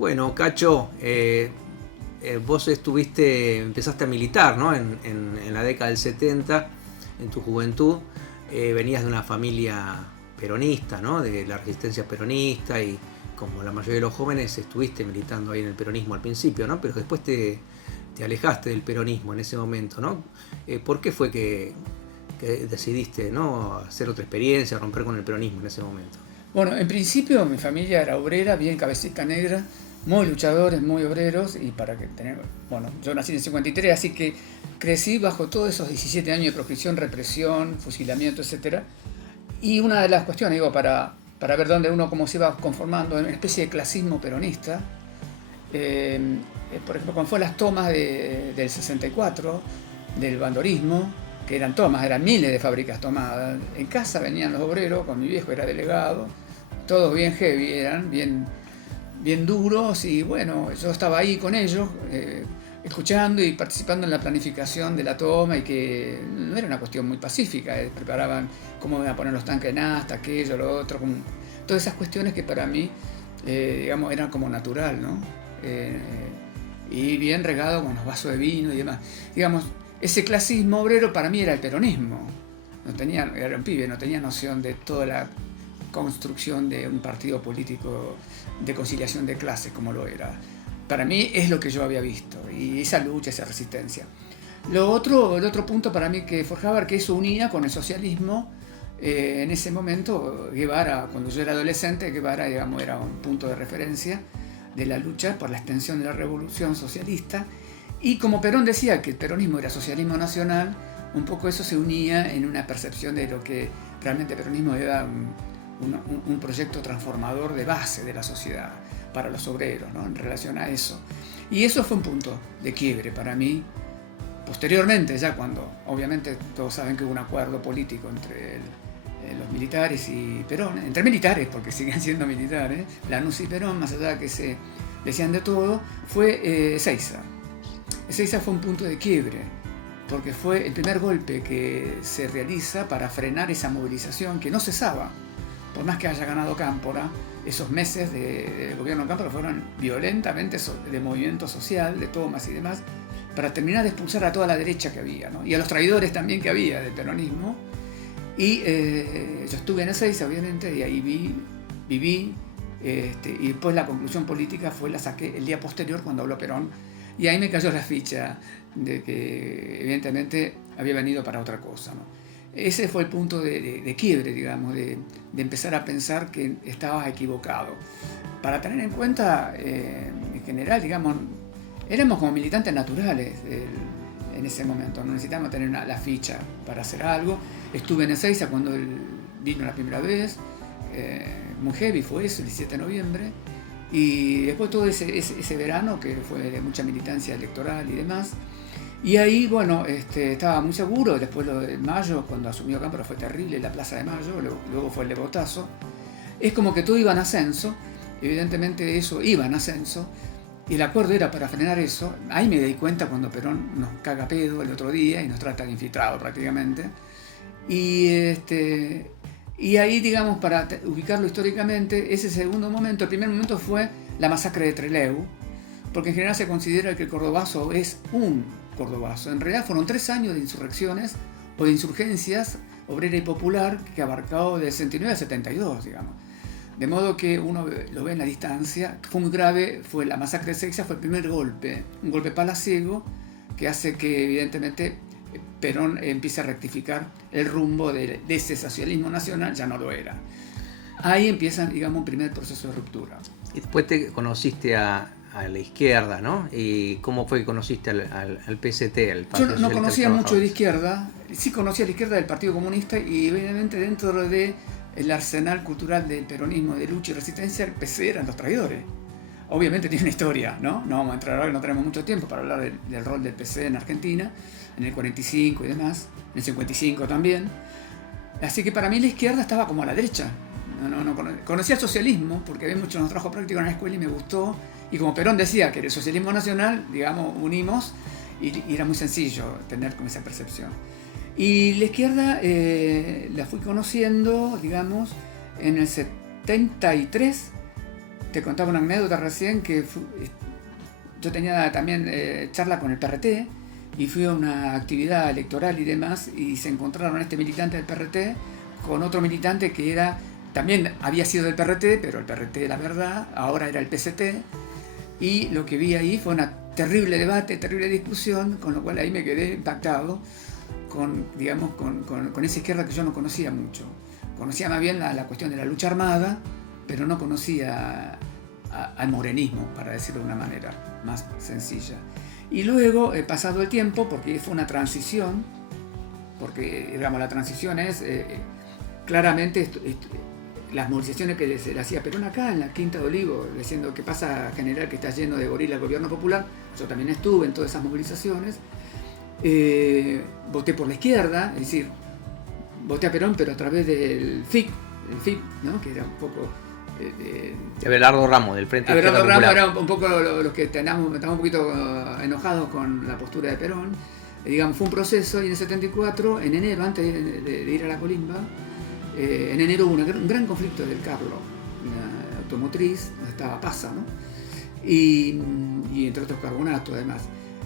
Bueno, Cacho, vos empezaste a militar, ¿no? En la década del 70, en tu juventud. Venías de una familia peronista, ¿no? De la resistencia peronista y como la mayoría de los jóvenes estuviste militando ahí en el peronismo al principio, ¿no? Pero después te alejaste del peronismo en ese momento, ¿no? ¿Por qué fue que decidiste, ¿no? Hacer otra experiencia, romper con el peronismo en ese momento? Bueno, en principio mi familia era obrera, bien cabecita negra, muy luchadores, muy obreros, y para que tener, bueno, yo nací en el 53, así que crecí bajo todos esos 17 años de proscripción, represión, fusilamiento, etcétera. Y una de las cuestiones, digo, para ver dónde uno cómo se iba conformando en una especie de clasismo peronista, por ejemplo, cuando fue las tomas del 64, del bandorismo, que eran tomas, eran miles de fábricas tomadas. En casa venían los obreros, con mi viejo era delegado, todos bien heavy, eran bien duros, y bueno, yo estaba ahí con ellos, escuchando y participando en la planificación de la toma, y que no era una cuestión muy pacífica, preparaban cómo iban a poner los tanques en asta, aquello, lo otro, todas esas cuestiones que para mí, digamos, eran como natural, ¿no? Y bien regado con los vasos de vino y demás. Digamos, ese clasismo obrero para mí era el peronismo. Era un pibe, no tenía noción de toda la construcción de un partido político de conciliación de clases como lo era. Para mí es lo que yo había visto, y esa lucha, esa resistencia. El otro punto para mí que forjaba, que eso unía con el socialismo. En ese momento, Guevara, cuando yo era adolescente, Guevara, digamos, era un punto de referencia de la lucha por la extensión de la revolución socialista. Y como Perón decía que el peronismo era socialismo nacional, un poco eso se unía en una percepción de lo que realmente el peronismo era un proyecto transformador de base de la sociedad para los obreros, ¿no? En relación a eso. Y eso fue un punto de quiebre para mí. Posteriormente, ya cuando obviamente todos saben que hubo un acuerdo político entre los militares y Perón, entre militares, porque siguen siendo militares, Lanús y Perón, más allá de que se decían de todo, fue Ezeiza. Ezeiza fue un punto de quiebre, porque fue el primer golpe que se realiza para frenar esa movilización que no cesaba. Por más que haya ganado Cámpora, esos meses de gobierno de Cámpora fueron violentamente de movimiento social, de tomas y demás, para terminar de expulsar a toda la derecha que había, ¿no? Y a los traidores también que había del peronismo. Y yo estuve en Ezeiza, obviamente, y ahí viví, y después la conclusión política la saqué el día posterior cuando habló Perón, y ahí me cayó la ficha de que evidentemente había venido para otra cosa, ¿no? Ese fue el punto de quiebre, digamos, de empezar a pensar que estaba equivocado. Para tener en cuenta, en general, digamos, éramos como militantes naturales en ese momento, no necesitábamos tener la ficha para hacer algo. Estuve en Ezeiza cuando él vino la primera vez, muy heavy fue eso, el 17 de noviembre, y después todo ese verano que fue de mucha militancia electoral y demás. Y ahí, bueno, estaba muy seguro. Después lo de Mayo, cuando asumió Cámpora, fue terrible, la Plaza de Mayo, luego fue el Levotazo. Es como que todo iba en ascenso, evidentemente eso iba en ascenso, y el acuerdo era para frenar eso. Ahí me di cuenta cuando Perón nos caga pedo el otro día y nos trata de infiltrado prácticamente. Y ahí, digamos, para ubicarlo históricamente, ese segundo momento, el primer momento fue la masacre de Trelew, porque en general se considera que el cordobazo es un cordobazo. En realidad fueron 3 años de insurrecciones o de insurgencias obrera y popular que abarcó del 69 al 72, digamos. De modo que uno lo ve en la distancia. Fue muy grave, fue la masacre de Ezeiza, fue el primer golpe, un golpe palaciego que hace que evidentemente Perón empiece a rectificar el rumbo de ese socialismo nacional, ya no lo era. Ahí empieza, digamos, un primer proceso de ruptura. Y después te conociste a la izquierda, ¿no? ¿Y cómo fue que conociste al PST, al Partido Yo no conocía mucho de izquierda, sí conocía la izquierda del Partido Comunista, y evidentemente dentro del arsenal cultural del peronismo, de lucha y resistencia, el PC eran los traidores. Obviamente tiene una historia, ¿no? No vamos a entrar ahora, no tenemos mucho tiempo para hablar del rol del PC en Argentina, en el 45 y demás, en el 55 también. Así que para mí la izquierda estaba como a la derecha. No conocía el socialismo, porque había mucho trabajo práctico en la escuela y me gustó. Y como Perón decía que el socialismo nacional, digamos, unimos, y era muy sencillo tener como esa percepción. Y la izquierda la fui conociendo, digamos, en el 73, te contaba una anécdota recién que yo tenía también charla con el PRT y fui a una actividad electoral y demás y se encontraron este militante del PRT con otro militante que también había sido del PRT, pero el PRT de la verdad, ahora era el PCT, y lo que vi ahí fue una terrible debate, terrible discusión, con lo cual ahí me quedé impactado con esa izquierda que yo no conocía mucho. Conocía más bien la cuestión de la lucha armada, pero no conocía al morenismo, para decirlo de una manera más sencilla. Y luego, pasado el tiempo, porque fue una transición, porque digamos, la transición es claramente las movilizaciones que se le hacía Perón acá en la Quinta de Olivos, diciendo que pasa general que está lleno de gorila el gobierno popular. Yo también estuve en todas esas movilizaciones. Voté por la izquierda, es decir, voté a Perón, pero a través del FIP, ¿no? Que era un poco de Abelardo Ramos, del Frente Abelardo Izquierda Ramos Popular. era un poco los que estábamos un poquito enojados con la postura de Perón. Digamos, fue un proceso, y en el 74, en enero, antes de ir a la colimba, en enero hubo un gran conflicto del Carlo, la automotriz, donde estaba Pasa, ¿no? Y entre otros Carbonato, además.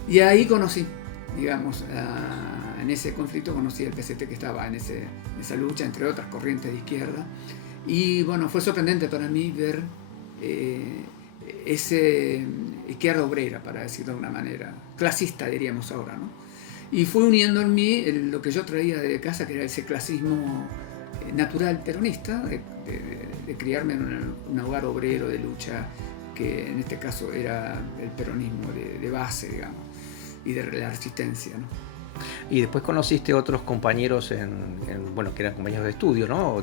Y ahí conocí, digamos, en ese conflicto conocí el PCT que estaba en esa lucha, entre otras corrientes de izquierda. Y bueno, fue sorprendente para mí ver ese izquierda obrera, para decirlo de una manera, clasista diríamos ahora, ¿no? Y fue uniendo en mí lo que yo traía de casa, que era ese clasismo natural peronista, de criarme en un hogar obrero de lucha, que en este caso era el peronismo de base, digamos, y de la resistencia, ¿no? Y después conociste otros compañeros bueno, que eran compañeros de estudio, ¿no?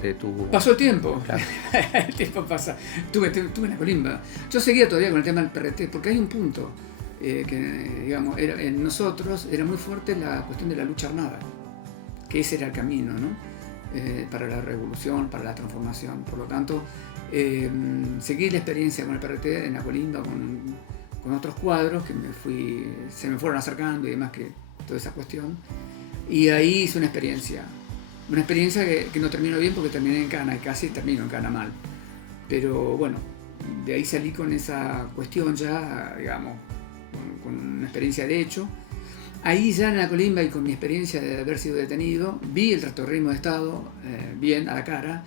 Pasó el tiempo, claro. El tiempo pasa. Estuve en la colimba. Yo seguía todavía con el tema del PRT, porque hay un punto que, digamos, en nosotros era muy fuerte la cuestión de la lucha armada, que ese era el camino, ¿no? Para la revolución, para la transformación. Por lo tanto, seguí la experiencia con el PRT en la colimba, con otros cuadros que se me fueron acercando y demás, que toda esa cuestión. Y ahí hice una experiencia que no terminó bien porque terminé en Cana, y casi termino en Cana mal. Pero bueno, de ahí salí con esa cuestión ya, digamos, con una experiencia de hecho. Ahí ya en la colimba y con mi experiencia de haber sido detenido, vi el trastornismo de Estado bien a la cara,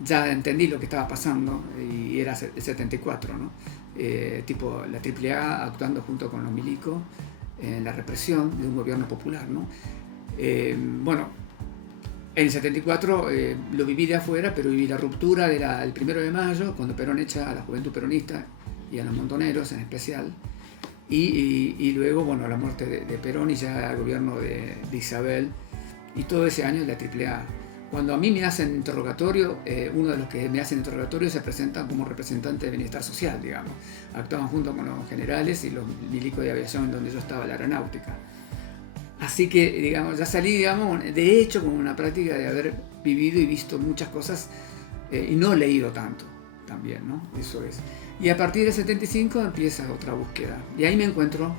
ya entendí lo que estaba pasando, y era el 74, ¿no? Tipo la AAA actuando junto con los milicos en la represión de un gobierno popular, ¿no? Bueno, en el 74 lo viví de afuera, pero viví la ruptura del 1 de mayo, cuando Perón echa a la juventud peronista y a los montoneros en especial, y luego, bueno, la muerte de Perón y ya el gobierno de Isabel, y todo ese año de la AAA. Cuando a mí me hacen interrogatorio, uno de los que me hacen interrogatorio se presenta como representante de Bienestar Social, digamos. Actuaban junto con los generales y los milicos de aviación en donde yo estaba, la aeronáutica. Así que, digamos, ya salí, digamos, de hecho, con una práctica de haber vivido y visto muchas cosas y no leído tanto también, ¿no? Eso es. Y a partir del 75 empieza otra búsqueda. Y ahí me encuentro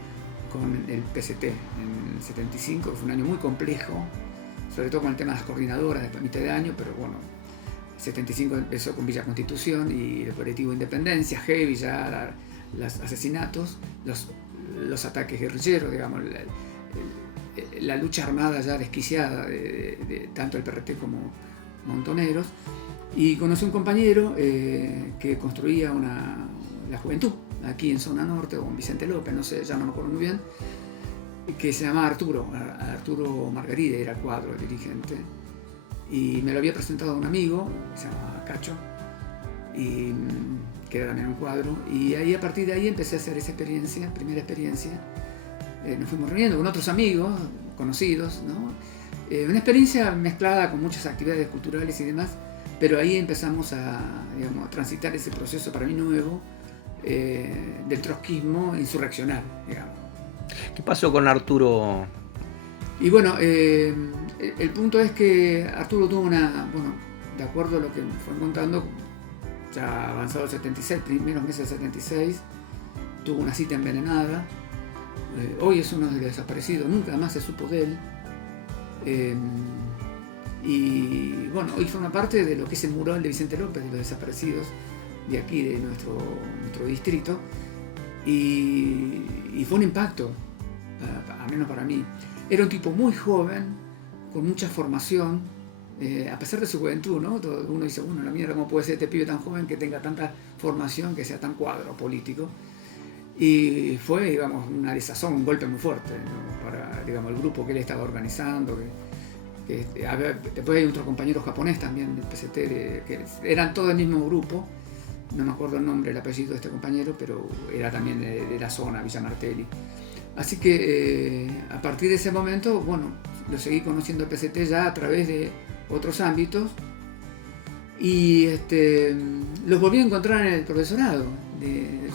con el PCT en el 75, que fue un año muy complejo, sobre todo con el tema de las coordinadoras de mitad de año, pero bueno, el 75 empezó con Villa Constitución y el colectivo Independencia, heavy ya los asesinatos, los ataques guerrilleros, digamos, la lucha armada ya desquiciada de tanto el PRT como Montoneros. Y conocí un compañero que construía la juventud aquí en Zona Norte, o en Vicente López, no sé, ya no me acuerdo muy bien, que se llamaba Arturo Margaride, era cuadro, el dirigente, y me lo había presentado a un amigo que se llamaba Cacho, y que era también un cuadro, y ahí, a partir de ahí empecé a hacer esa primera experiencia. Nos fuimos reuniendo con otros amigos conocidos, ¿no? Una experiencia mezclada con muchas actividades culturales y demás, pero ahí empezamos a transitar ese proceso para mí nuevo del trotskismo insurreccional, digamos. ¿Qué pasó con Arturo? Y bueno, el punto es que Arturo tuvo de acuerdo a lo que me fue contando, ya avanzado el 76, primeros meses del 76, tuvo una cita envenenada. Hoy es uno de los desaparecidos, nunca más se supo de él. Y bueno, hoy forma parte de lo que es el mural de Vicente López, de los desaparecidos, de aquí, de nuestro distrito, y fue un impacto, al menos para mí. Era un tipo muy joven, con mucha formación, a pesar de su juventud, ¿no? Uno dice, bueno, la mierda, ¿cómo puede ser este pibe tan joven que tenga tanta formación, que sea tan cuadro político? Y fue, digamos, una desazón, un golpe muy fuerte, ¿no? Para, digamos, el grupo que él estaba organizando. Después hay otro compañero japonés también del PCT, que eran todos del mismo grupo. No me acuerdo el nombre, el apellido de este compañero, pero era también de la zona, Villa Martelli. Así que a partir de ese momento, bueno, lo seguí conociendo el PCT ya a través de otros ámbitos, y los volví a encontrar en el profesorado.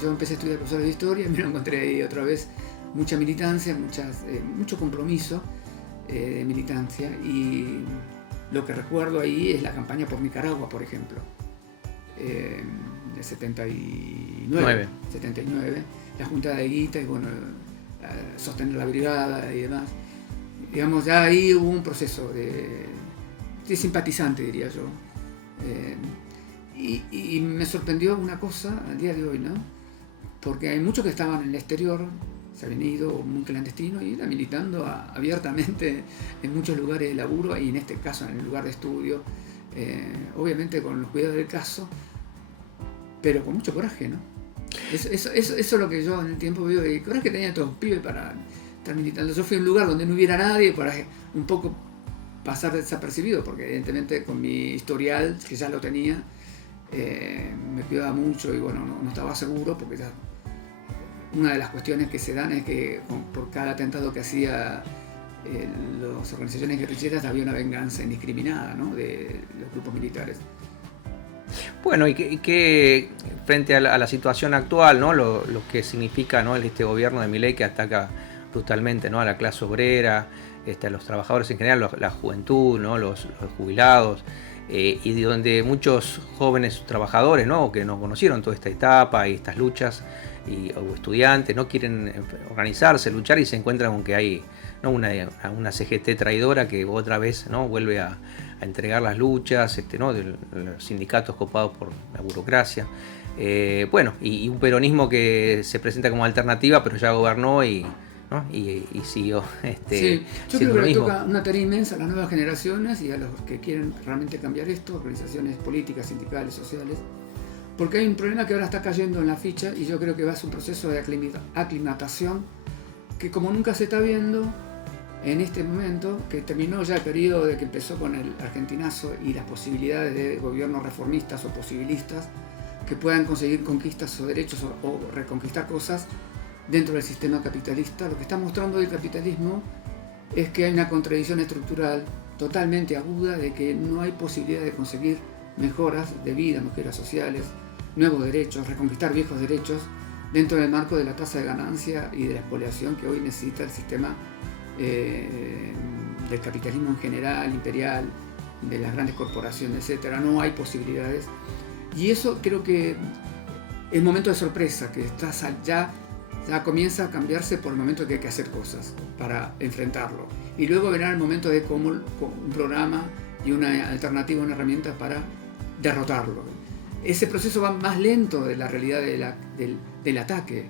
Yo empecé a estudiar profesor de historia y me lo encontré ahí otra vez, mucha militancia, mucho compromiso de militancia, y lo que recuerdo ahí es la campaña por Nicaragua, por ejemplo, de 79, la junta de guita y bueno, sostener la brigada y demás. Digamos, ya ahí hubo un proceso de simpatizante, diría yo. Y me sorprendió una cosa al día de hoy, ¿no? Porque hay muchos que estaban en el exterior, se habían ido muy clandestino y iban militando abiertamente en muchos lugares de laburo, y en este caso en el lugar de estudio, obviamente con los cuidados del caso, pero con mucho coraje, ¿no? Eso es lo que yo en el tiempo veo, el coraje que tenían estos pibes para estar militando. Yo fui a un lugar donde no hubiera nadie para un poco pasar desapercibido, porque evidentemente con mi historial, que ya lo tenía, me cuidaba mucho y bueno, no estaba seguro, porque ya una de las cuestiones que se dan es que por cada atentado que hacía las organizaciones guerrilleras había una venganza indiscriminada, ¿no? De los grupos militares. Bueno, y que frente a la situación actual, ¿no? Lo que significa, ¿no? Este gobierno de Milei, que ataca brutalmente, ¿no? A la clase obrera, a los trabajadores en general, la juventud, ¿no? Los jubilados, y donde muchos jóvenes trabajadores, ¿no? Que no conocieron toda esta etapa y estas luchas, o estudiantes, no quieren organizarse, luchar, y se encuentran con que hay, ¿no? una CGT traidora que otra vez, ¿no? Vuelve a entregar las luchas, ¿no? De los sindicatos copados por la burocracia. Bueno, y un peronismo que se presenta como alternativa, pero ya gobernó y siguió sí, yo creo que le toca una tarea inmensa a las nuevas generaciones y a los que quieren realmente cambiar esto, organizaciones políticas, sindicales, sociales, porque hay un problema que ahora está cayendo en la ficha, y yo creo que va a ser un proceso de aclimatación que como nunca se está viendo en este momento, que terminó ya el periodo de que empezó con el argentinazo y las posibilidades de gobiernos reformistas o posibilistas que puedan conseguir conquistas o derechos o reconquistar cosas dentro del sistema capitalista. Lo que está mostrando el capitalismo es que hay una contradicción estructural totalmente aguda, de que no hay posibilidad de conseguir mejoras de vida, mejoras sociales, nuevos derechos, reconquistar viejos derechos dentro del marco de la tasa de ganancia y de la expoliación que hoy necesita el sistema del capitalismo en general, imperial, de las grandes corporaciones, etc. No hay posibilidades, y eso creo que es momento de sorpresa, que ya comienza a cambiarse por el momento que hay que hacer cosas para enfrentarlo, y luego verá el momento de cómo un programa y una alternativa, una herramienta para derrotarlo. Ese proceso va más lento de la realidad del ataque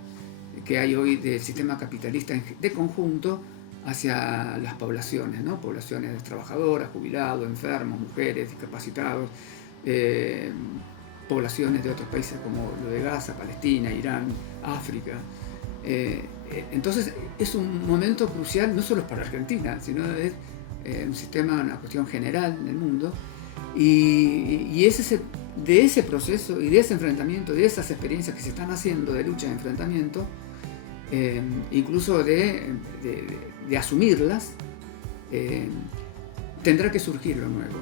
que hay hoy del sistema capitalista de conjunto hacia las poblaciones, ¿no? Poblaciones trabajadoras, jubilados, enfermos, mujeres, discapacitados, poblaciones de otros países como lo de Gaza, Palestina, Irán, África. Entonces es un momento crucial, no solo para Argentina, sino es un sistema, una cuestión general en el mundo, y es de ese proceso y de ese enfrentamiento, de esas experiencias que se están haciendo de lucha y enfrentamiento, incluso de asumirlas, tendrá que surgir lo nuevo.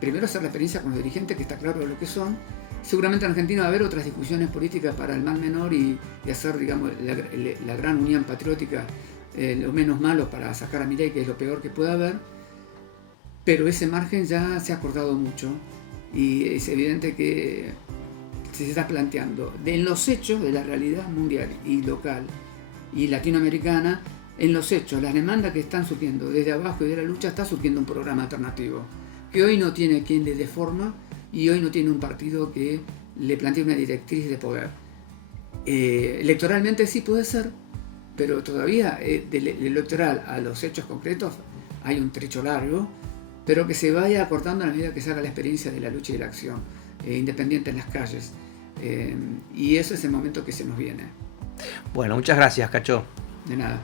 Primero hacer la experiencia con los dirigentes, que está claro lo que son. Seguramente en Argentina va a haber otras discusiones políticas para el mal menor y hacer, digamos, la gran unión patriótica, lo menos malo para sacar a Milei, que es lo peor que pueda haber, pero ese margen ya se ha acordado mucho, y es evidente que se está planteando en los hechos de la realidad mundial y local y latinoamericana, en los hechos, las demandas que están surgiendo desde abajo y de la lucha, está surgiendo un programa alternativo que hoy no tiene quien le dé forma, y hoy no tiene un partido que le plantee una directriz de poder. Electoralmente sí puede ser, pero todavía del electoral a los hechos concretos hay un trecho largo, pero que se vaya acortando a medida que se haga la experiencia de la lucha y la acción independiente en las calles. Y eso es el momento que se nos viene. Bueno, muchas gracias, Cacho. De nada.